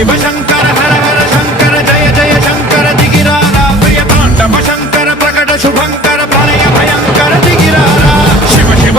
శివ శంకర హర హర శంకర జయ జయ శంకర దిగిరారా ప్రియ తాండవ శంకర ప్రకట శుభంకర ప్రళయ భయంకర దిగిరారా శివ శివ